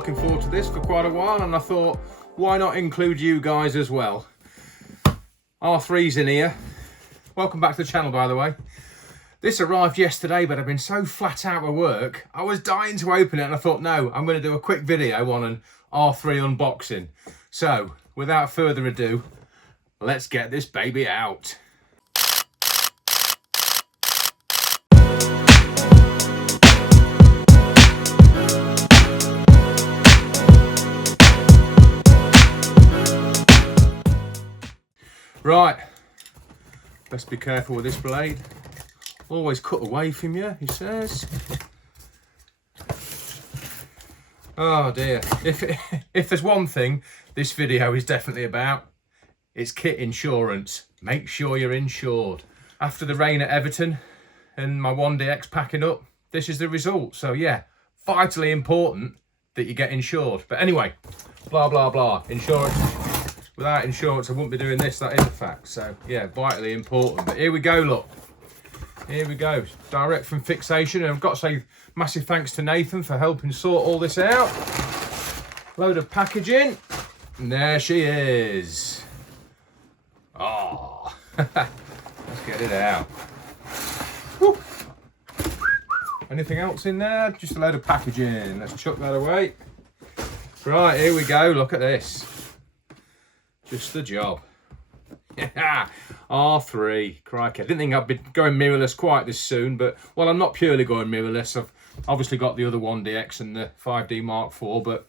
looking forward to this for quite a while, and I thought, why not include you guys as well? R3's in here. Welcome back to the channel, by the way. This arrived yesterday, but I've been so flat out with work, I was dying to open it, and I thought, no, I'm going to do a quick video on an R3 unboxing. So, without further ado, let's get this baby out. Right, best be careful with this blade. Always cut away from you, he says. Oh dear, if there's one thing this video is definitely about, it's kit insurance. Make sure you're insured. After the rain at Everton and my 1DX packing up, this is the result. So yeah, vitally important that you get insured. But anyway, blah, blah, blah. Insurance. Without insurance, I wouldn't be doing this. That is a fact. So yeah, vitally important. But here we go, look. Here we go. Direct from fixation. And I've got to say massive thanks to Nathan for helping sort all this out. Load of packaging. And there she is. Oh, let's get it out. Woo. Anything else in there? Just a load of packaging. Let's chuck that away. Right, here we go. Look at this. Just the job. Yeah, R3. Crikey. I didn't think I'd be going mirrorless quite this soon, but, well, I'm not purely going mirrorless. I've obviously got the other 1DX and the 5D Mark IV, but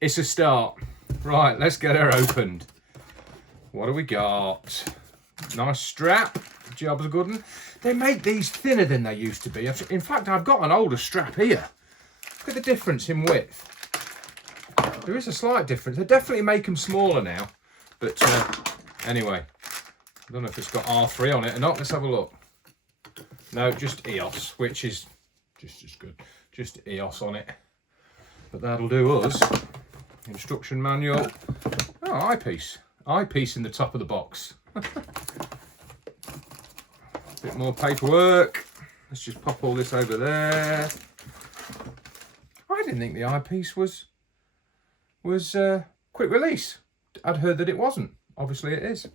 it's a start. Right, let's get her opened. What do we got? Nice strap. Job's a good one. They make these thinner than they used to be. In fact, I've got an older strap here. Look at the difference in width. There is a slight difference. They definitely make them smaller now. But anyway, I don't know if it's got R3 on it or not. Let's have a look. No, just EOS, which is just as good. Just EOS on it. But that'll do us. Instruction manual. Oh, eyepiece. Eyepiece in the top of the box. Bit more paperwork. Let's just pop all this over there. I didn't think the eyepiece was quick release. I'd heard that it wasn't. Obviously it is.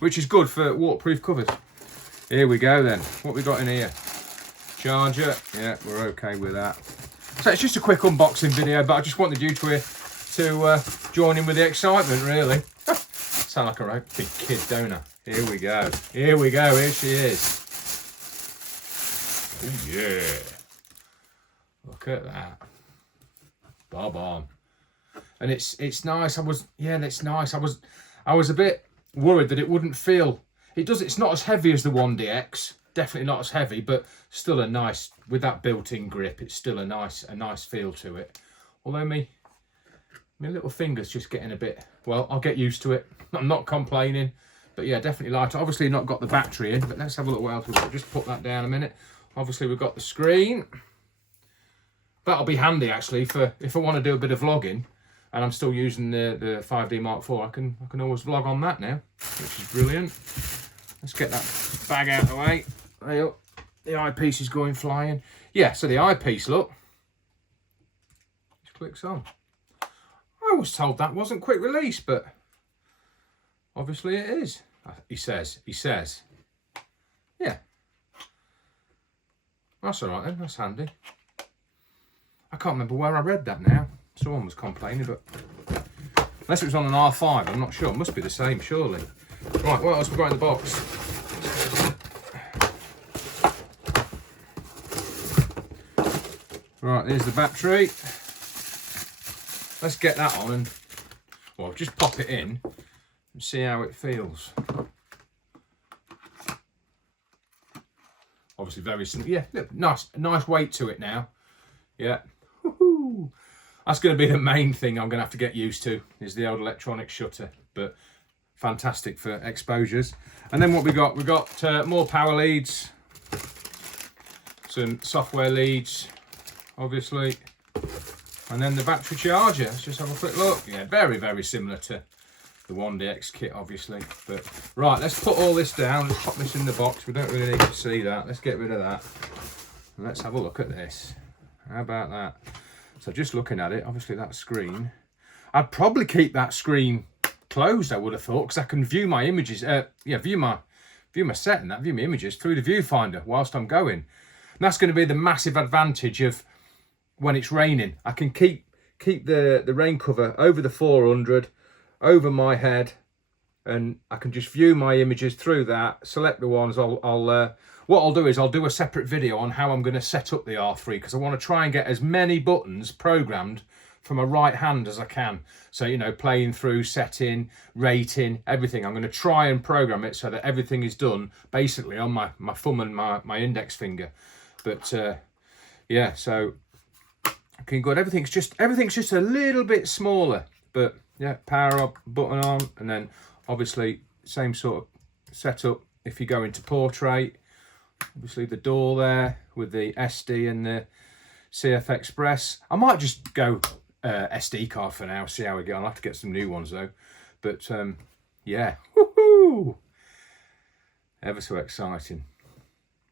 Which is good for waterproof covers. Here we go then. What we got in here? Charger. Yeah, we're okay with that. So it's just a quick unboxing video, but I just wanted you to join in with the excitement, really. Sound like a right big kid, don't I? Here we go. Here we go. Here she is. Oh yeah. Look at that. Bob on. And it's nice. It's nice. I was a bit worried that it wouldn't feel. It's not as heavy as the 1DX. Definitely not as heavy, but still a nice, with that built-in grip, it's still a nice feel to it. Although my little finger's just getting a bit, well, I'll get used to it. I'm not complaining, but yeah, definitely lighter. Obviously not got the battery in, but let's have a look what else we've got. Just put that down a minute. Obviously we've got the screen. That'll be handy actually for if I want to do a bit of vlogging and I'm still using the 5D Mark IV, I can always vlog on that now, which is brilliant. Let's get that bag out of the way. There, the eyepiece is going flying. Yeah, so the eyepiece, look, just clicks on. I was told that wasn't quick release, but obviously it is. He says. Yeah. That's all right then, that's handy. I can't remember where I read that now. Someone was complaining, but unless it was on an R5, I'm not sure. It must be the same, surely. Right, what else we got in the box? Right, here's the battery. Let's get that on and, well, just pop it in and see how it feels. Obviously very simple. Yeah, look, nice weight to it now. Yeah. Woohoo. That's going to be the main thing I'm going to have to get used to, is the old electronic shutter. But fantastic for exposures. And then what we got more power leads, some software leads, obviously, and then the battery charger. Let's just have a quick look. Yeah, very similar to the 1DX kit, obviously. But right, let's put all this down. Let's pop this in the box. We don't really need to see that. Let's get rid of that. And let's have a look at this. How about that? So just looking at it, obviously that screen, I'd probably keep that screen closed, I would have thought, because I can view my images, view my set and that, view my images through the viewfinder whilst I'm going. And that's going to be the massive advantage of when it's raining. I can keep the rain cover over the 400, over my head, and I can just view my images through that, select the ones. What I'll do is I'll do a separate video on how I'm going to set up the R3, because I want to try and get as many buttons programmed for my right hand as I can. So, you know, playing through, setting, rating, everything. I'm going to try and program it so that everything is done basically on my thumb and my index finger. But yeah, so okay, good. Everything's just a little bit smaller, but yeah, power up, button on, and then obviously same sort of setup if you go into portrait. Obviously the door there with the SD and the CF Express. I might just go SD card for now, see how we get on. I'll have to get some new ones though. But yeah, woohoo! Ever so exciting.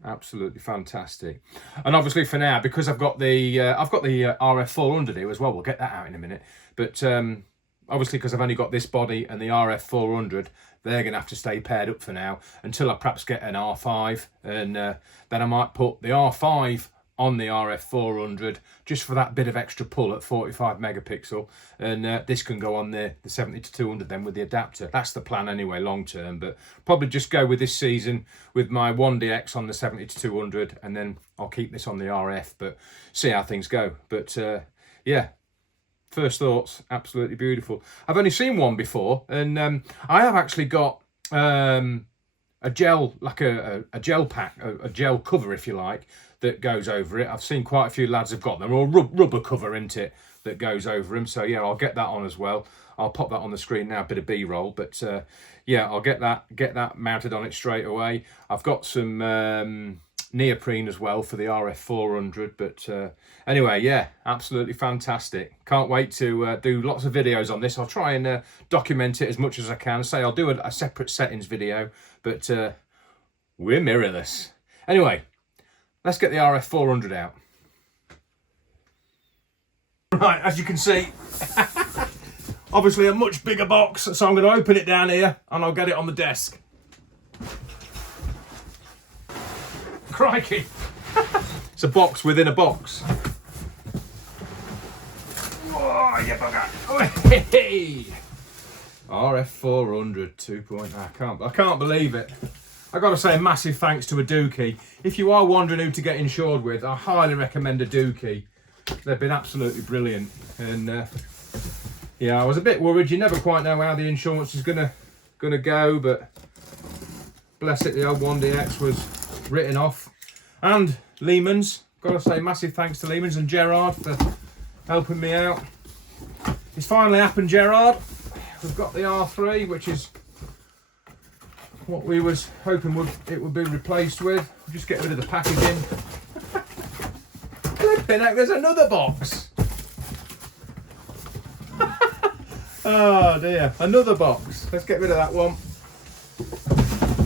Absolutely fantastic. And obviously for now, because I've got the RF400 here as well, we'll get that out in a minute. But obviously because I've only got this body and the RF400, they're going to have to stay paired up for now until I perhaps get an R5, and then I might put the R5 on the RF400 just for that bit of extra pull at 45 megapixel, and this can go on the 70-200 then with the adapter. That's the plan anyway, long term, but probably just go with this season with my 1DX on the 70-200, and then I'll keep this on the RF, but see how things go. But yeah, first thoughts, absolutely beautiful. I've only seen one before, and I have actually got a gel, like a gel pack, a gel cover if you like, that goes over it. I've seen quite a few lads have got them, or rubber cover, isn't it, that goes over them. So yeah, I'll get that on as well. I'll pop that on the screen now, a bit of B-roll, but yeah, I'll get that mounted on it straight away. I've got some neoprene as well for the RF400, but anyway, yeah, absolutely fantastic. Can't wait to do lots of videos on this. I'll try and document it as much as I can. Say I'll do a separate settings video, but we're mirrorless. Anyway, let's get the RF400 out. Right, as you can see, obviously a much bigger box, so I'm going to open it down here and I'll get it on the desk. Crikey! It's a box within a box. Whoa, you bugger! Oh, hey. RF400 2.0. I can't believe it. I've got to say a massive thanks to a Dookie. If you are wondering who to get insured with, I highly recommend a Dookie. They've been absolutely brilliant. And yeah, I was a bit worried. You never quite know how the insurance is gonna go, but bless it, the old 1DX was written off. And Lehman's, got to say massive thanks to Lehman's and Gerard for helping me out. It's finally happened, Gerard. We've got the R3, which is what we was hoping it would be replaced with. We'll just get rid of the packaging. Flipping heck, there's another box. Oh dear, another box. Let's get rid of that one.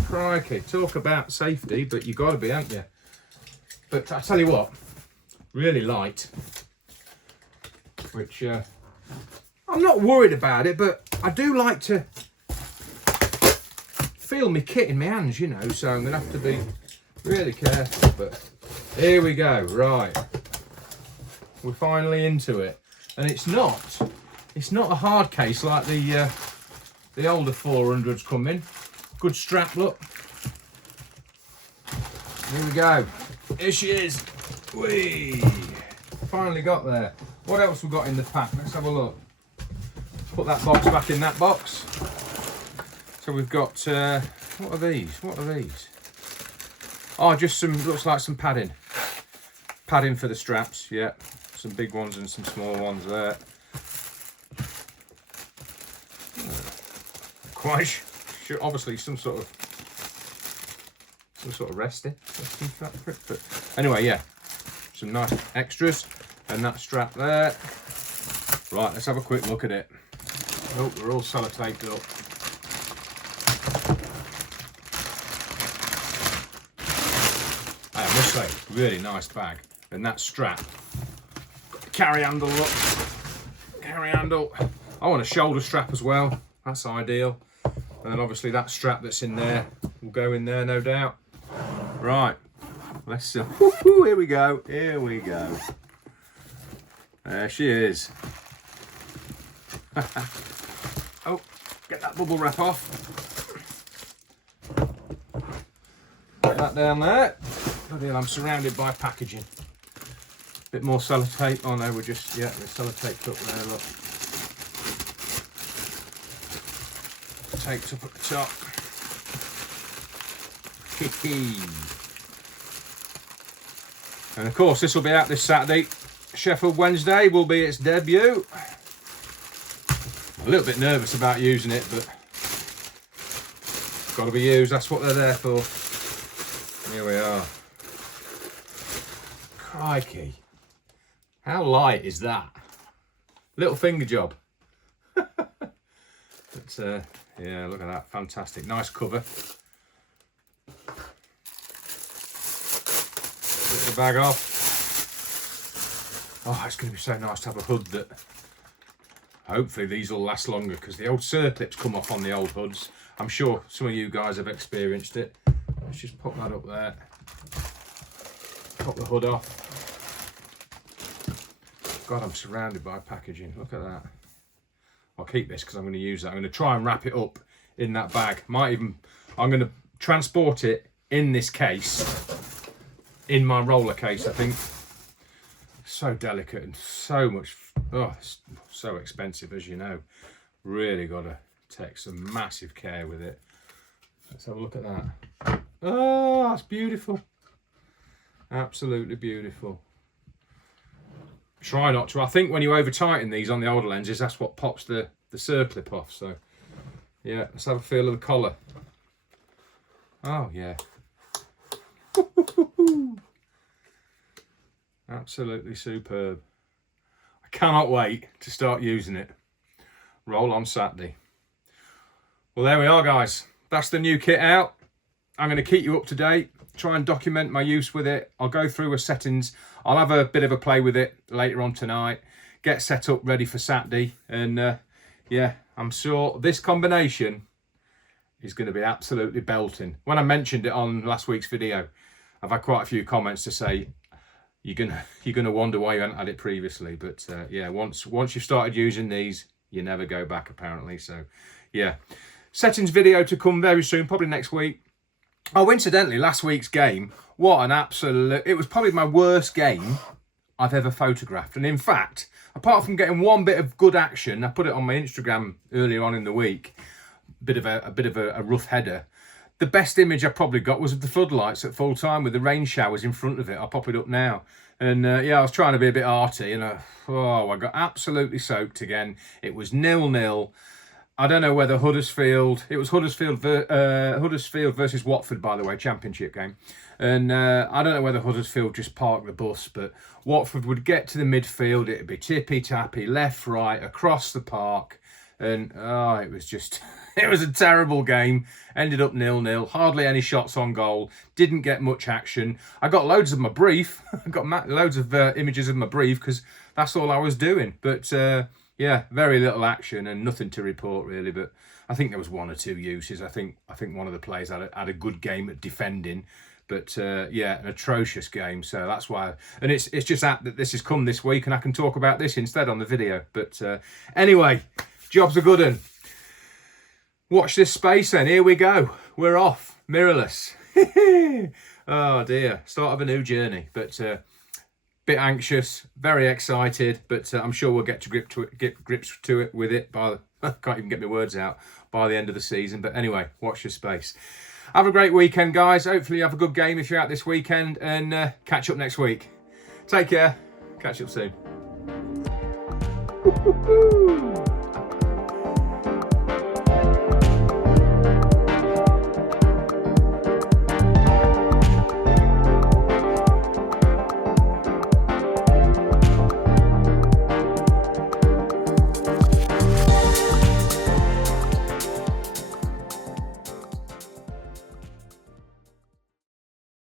Crikey, talk about safety, but you got to be, haven't you? But I tell you what, really light. Which I'm not worried about it, but I do like to feel my kit in my hands, you know, so I'm going to have to be really careful. But here we go, right. We're finally into it. And it's not a hard case like the older 400s come in. Good strap, look. Here we go. Here she is. Whee! Finally got there. What else we got in the pack? Let's have a look. Put that box back in that box. So we've got, what are these? What are these? Oh, just some, looks like some padding. Padding for the straps, yeah. Some big ones and some small ones there. Quite sure, obviously some sort of resting fabric, but anyway, yeah. Some nice extras and that strap there. Right, let's have a quick look at it. Oh, we're all sellotaped up. I must say, really nice bag. And that strap, got to carry handle, look. Carry handle. I want a shoulder strap as well. That's ideal. And then obviously that strap that's in there will go in there, no doubt. Right, let's see. Here we go. Here we go. There she is. Oh, get that bubble wrap off. Put that down there. Bloody hell, I'm surrounded by packaging. Bit more sellotape. Oh no, we're just, yeah, we're sellotaped up there, look. Taped up at the top. And of course, this will be out this Saturday. Sheffield Wednesday will be its debut. A little bit nervous about using it, but got to be used. That's what they're there for. Here we are. Crikey. How light is that? Little finger job. But yeah, look at that. Fantastic. Nice cover. Put the bag off. Oh, it's going to be so nice to have a hood that hopefully these will last longer, because the old circlips come off on the old hoods. I'm sure some of you guys have experienced it. Let's just pop that up there. Pop the hood off. God, I'm surrounded by packaging. Look at that. I'll keep this because I'm going to use that. I'm going to try and wrap it up in that bag. I'm going to transport it in this case, in my roller case, I think. So delicate and so much, oh, it's so expensive, as you know. Really got to take some massive care with it. Let's have a look at that. Oh, that's beautiful. Absolutely beautiful. Try not to. I think when you over tighten these on the older lenses, that's what pops the circlip off. So yeah, let's have a feel of the collar. Oh yeah. Absolutely superb. I cannot wait to start using it. Roll on Saturday. Well, there we are, guys. That's the new kit out. I'm going to keep you up to date, try and document my use with it. I'll go through the settings. I'll have a bit of a play with it later on tonight, get set up ready for Saturday. And yeah, I'm sure this combination is going to be absolutely belting. When I mentioned it on last week's video, I've had quite a few comments to say, you're gonna wonder why you hadn't had it previously. But yeah, once you've started using these, you never go back apparently. So yeah, settings video to come very soon, probably next week. Oh, incidentally, last week's game, what an absolute... It was probably my worst game I've ever photographed. And in fact, apart from getting one bit of good action, I put it on my Instagram earlier on in the week, a bit of a rough header. The best image I probably got was of the floodlights at full time with the rain showers in front of it. I'll pop it up now. And yeah, I was trying to be a bit arty, and I got absolutely soaked again. It was 0-0. I don't know whether Huddersfield... It was Huddersfield versus Watford, by the way, championship game. And I don't know whether Huddersfield just parked the bus, but Watford would get to the midfield. It'd be tippy-tappy, left, right, across the park. And, oh, it was just... It was a terrible game. Ended up 0-0. Hardly any shots on goal. Didn't get much action. I got loads of my brief. I got loads of images of my brief because that's all I was doing. But... yeah, very little action and nothing to report really, but I think there was one or two uses. I think one of the players had a good game at defending, but yeah, an atrocious game. So that's why, and it's just that this has come this week, and I can talk about this instead on the video. But anyway, job's a good one. Watch this space then. Here we go. We're off, mirrorless. Oh dear, start of a new journey, but. Bit anxious, very excited, but I'm sure we'll get grips to it with it by I can't even get my words out by the end of the season. But anyway, watch your space. Have a great weekend, guys. Hopefully you have a good game if you're out this weekend, and catch up next week. Take care. Catch up soon.